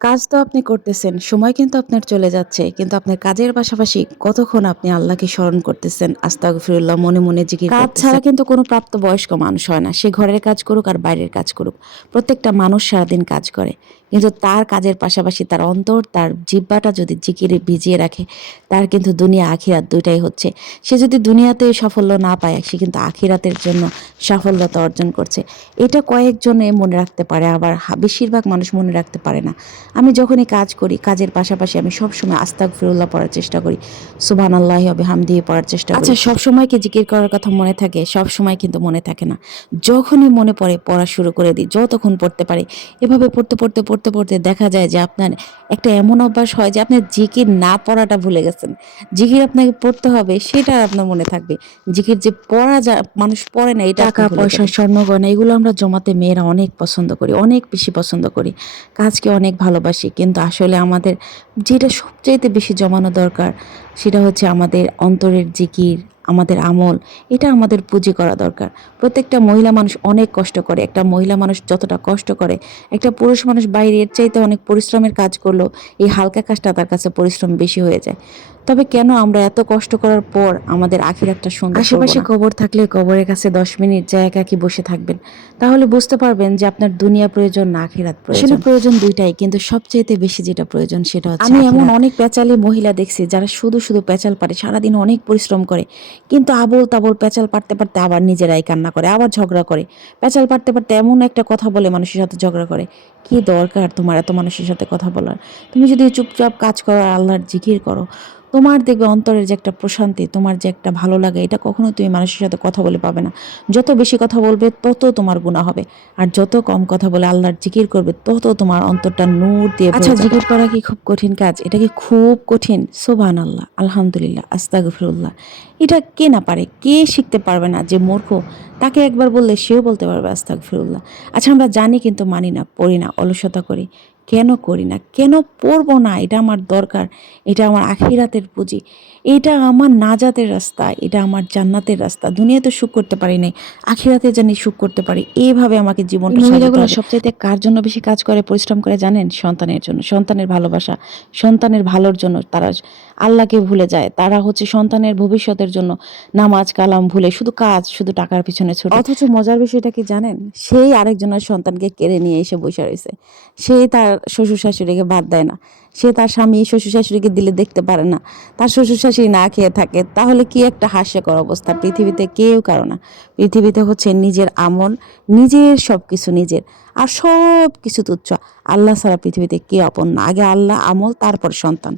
কাজ তো আপনি করতেছেন, সময় কিন্তু আপনার চলে যাচ্ছে। কিন্তু আপনার কাজের পাশাপাশি কতক্ষণ আপনি আল্লাহকে স্মরণ করতেছেন, আস্তাগফিরুল্লাহ মনে, মনে জিকির কাজ করতেছেন। ছাড়া কিন্তু কোনো প্রাপ্তবয়স্ক মানুষ হয় না। সে ঘরের কাজ করুক আর বাইরের কাজ করুক। প্রত্যেকটা মানুষ সারাদিন কাজ করে। কিন্তু তার কাজের পাশাপাশি তার অন্তর, তার জিহ্বাটা যদি জিকিরে ভিজিয়ে রাখে, তার কিন্তু দুনিয়া আখিরাত ২ টাই হচ্ছে। সে যদি দুনিয়াতে সাফল্য না পায়, সে কিন্তু আখিরাতের জন্য সাফল্যতা অর্জন করছে। এটা কয়েকজনে মনে রাখতে পারে, আবার বেশিরভাগ মানুষ মনে রাখতে পারে না। আমি যখনই কাজ করি, কাজের পাশাপাশি আমি সবসময় আস্তাগফিরুল্লাহ পড়ার চেষ্টা করি। সুবহানাল্লাহি ওয়া বিহামদিহি পড়ার চেষ্টা করি। আচ্ছা, সবসময় কি জিকির করার কথা মনে থাকে? সবসময় কিন্তু মনে থাকে না। যখনই মনে পড়ে পড়া শুরু করে দিই, যতক্ষণ পড়তে পারি। এভাবে পড়তে দেখা যায় যে আপনার একটা এমন অভ্যাস হয় যে আপনি জিকির না পড়াটা ভুলে গেছেন। জিকির আপনাকে পড়তে হবে সেটা আর আপনার মনে থাকবে। জিকির যে পড়া মানুষ পড়ে না এটা টাকা, পয়সা, স্বর্ণ গয়না এগুলো আমরা জমাতে মেয়েরা অনেক পছন্দ করি, অনেক বেশি পছন্দ করি। কাজকে অনেক ভালোবাসি। কিন্তু আসলে আমাদের যেটা সবচাইতে বেশি জমানো দরকার সেটা হচ্ছে আমাদের অন্তরের জিকির, আমাদের আমল। এটা আমাদের পুঁজি করা দরকার। প্রত্যেকটা মহিলা মানুষ অনেক কষ্ট করে। একটা মহিলা মানুষ যতটা কষ্ট করে, একটা পুরুষ মানুষ বাইরে এর চাইতে অনেক পরিশ্রমের কাজ করলেও এই হালকা কাজটা তার কাছে পরিশ্রম বেশি হয়ে যায়। তবে কেন আমরা এত কষ্ট করার পর আমাদের আখিরাতটা সুন্দর করব না? আশেপাশে কবর থাকলে কবরের কাছে ১০ মিনিট যায় একাকী বসে থাকবেন। তাহলে বুঝতে পারবেন যে আপনার দুনিয়া প্রয়োজন না আখিরাত প্রয়োজন। আসলে প্রয়োজন ২ টাই, কিন্তু সবচাইতে বেশি যেটা প্রয়োজন সেটা হচ্ছে আমি এমন অনেক পেঁচালি মহিলা দেখছি যারা শুধু পেঁচাল পারে, সারাদিন অনেক পরিশ্রম করে। কিন্তু আবোল-তাবোল পেঁচাল পারতে আবার নিজেরাই কান্না করে, আবার ঝগড়া করে। পেঁচাল পারতে এমন একটা কথা বলে মানুষের সাথে ঝগড়া করে। কি দরকার তোমার এত মানুষের সাথে কথা বলার? তুমি যদি চুপচাপ কাজ করো আর আল্লাহর জিকির করো, তোমার দেখবে অন্তরের যে একটা প্রশান্তি, তোমার যে একটা ভালো লাগে, এটা কখনোই তুমি মানুষের সাথে কথা বলে পাবে না। যত বেশি কথা বলবে তত তোমার গুনাহ হবে। আর যত কম কথা বলে আল্লাহর জিকির করবে তত তোমার অন্তরটা নূর দিয়ে ভরে যাবে। আচ্ছা, জিকির করা কি খুব কঠিন কাজ? এটা কি খুব কঠিন? সুবহানাল্লাহ, আলহামদুলিল্লাহ, আস্তাগফিরুল্লাহ। এটা কে না পারে? কে শিখতে পারবে না? যে মূর্খ তাকে একবার বললে সেও বলতে পারবে আস্তাগফিরুল্লাহ। আচ্ছা, আমরা জানি কিন্তু মানি না, পড়ি না, অলসতা করি। কেন করি না? কেন পড়বো না? এটা আমার দরকার। এটা আমার আখিরাতের পুঁজি। এটা আমার নাজাতের রাস্তা। এটা আমার জান্নাতের রাস্তা। দুনিয়াতে সুখ করতে পারি নাই, আখিরাতে জানি সুখ করতে পারি। এভাবে আমাকে জীবনটা সাজাতে হবে। মহিলাগুলো সবচাইতে কার জন্য বেশি কাজ করে, পরিশ্রম করে জানেন? সন্তানের জন্য। সন্তানের ভালোবাসা, সন্তানের ভালোর জন্য তারা আল্লাহকে ভুলে যায়। তারা হচ্ছে সন্তানের ভবিষ্যতের জন্য নামাজ কালাম ভুলে শুধু কাজ, শুধু টাকার পিছনে ছোটে। অথচ মজার বিষয়টা কি জানেন? সেই আরেকজনের সন্তানকে কেড়ে নিয়ে এসে বইসা রইছে। সে তার শ্বশুর-শাশুড়িকে ভাত দেয় না। সে তার স্বামী শ্বশুর-শাশুড়িকে দিলে দেখতে পারে না। তার শ্বশুর-শাশুড়ি না খেয়ে থাকে। তাহলে কি একটা হাস্যকর অবস্থা! পৃথিবীতে কেউ কারো না। পৃথিবীতে হচ্ছে নিজের আমল, নিজের সবকিছু নিজের। আর সবকিছু তুচ্ছ। আল্লাহ ছাড়া পৃথিবীতে কেউ আপন না। আগে আল্লাহ, আমল, তারপর সন্তান।